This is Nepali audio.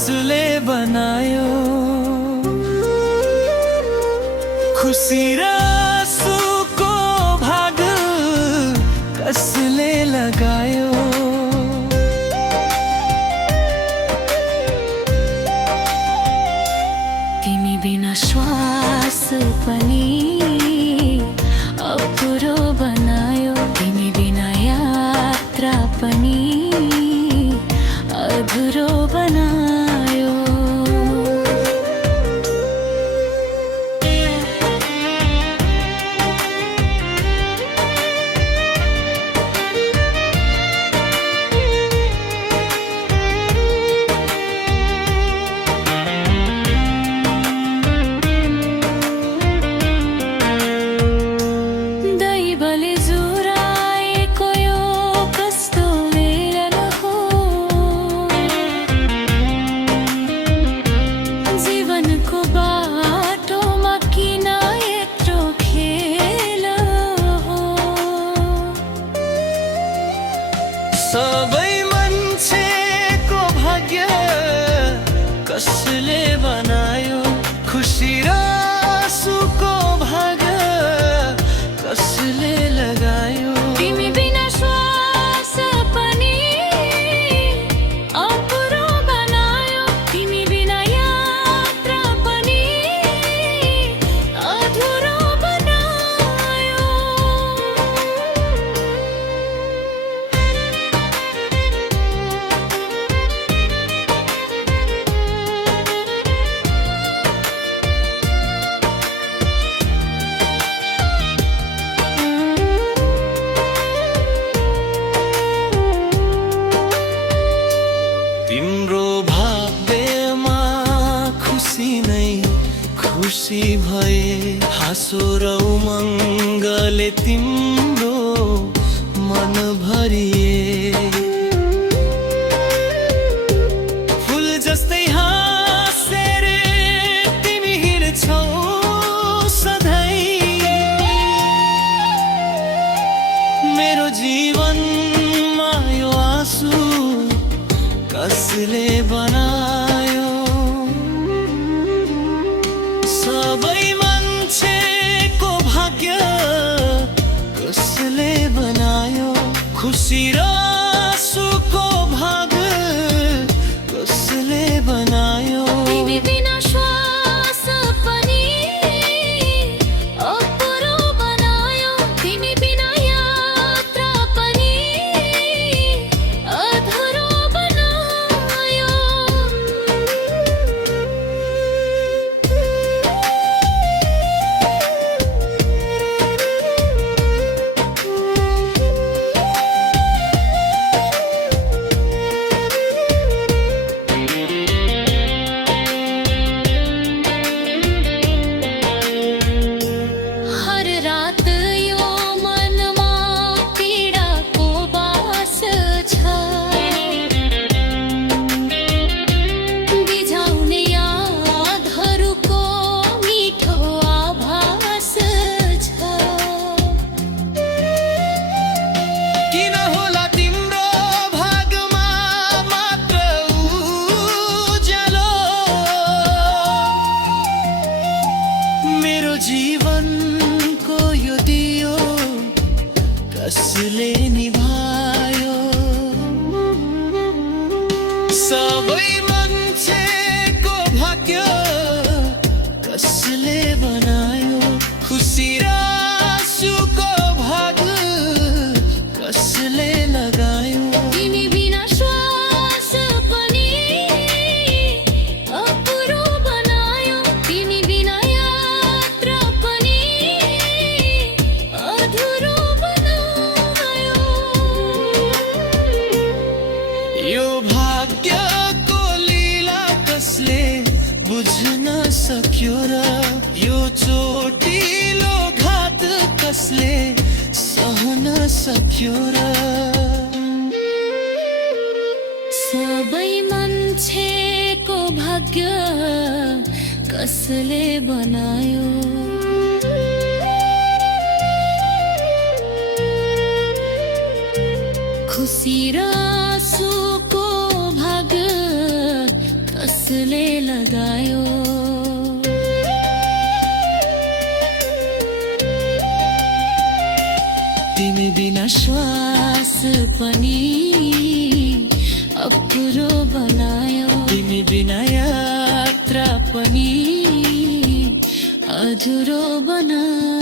कसले बनायो खुसी र आँसुको भाग कसले लगायो तिमी बिना श्वास पनि अपुरो बनायो तिमी बिना यात्रा पनि अधुरो बनायो दैवले जुराएको यो कस्तो मिलन हो जीवनको बाटोमा किन यत्रो खेल हो सबै मान्छेको भाग्य कसले बनायो खुसी र आँसुको भाग कसले लगायो तिमी बिना श्वास पनि अपुरो बनायो तिमी बिना यात्रा पनि अधुरो बनायो तिम्रो भाग्यमा खुसी नै खुसी भए हाँसो र उमङ्गले तिम्रो मन भरिए फुल जस्तै हाँसेर तिमी हिँड्छौ सधैँ मेरो जीवनमा यो आँसु कसले बनायो सबै मान्छेको भाग्य कसले बनायो खुसी र आँसुको भाग कसले बनायो तिमी बिना श्वास पनि अपुरो बनायो तिमी बिना यात्रा पनि अधुरो बनायो हर रात यो मनमा पीडाको बास छ बिझाउने यादहरूको मिठो आभास छ किन होला तिम्रो भागमा मात्र उज्यालो मेरो जीवनको यो दियो कसले निभायो सबै मान्छेको भाग्य कसले बनायो खुसी र आँसुको भाग कसले लगायो तिमी बिना श्वास पनि अपुरो बनायो तिमी बिना यात्रा पनि अधुरो बनायो यो भाग्यको लीला कसले बुझ्न सक्यो र यो चोटिलो घात कसले सहन सक्यो र सबै मान्छेको भाग्य कसले बनायो खुसी र आँसुको भाग कसले लगायो तिमी बिना श्वास पनि अपुरो बनायो तिमी बिना यात्रा पनि अधुरो बनायो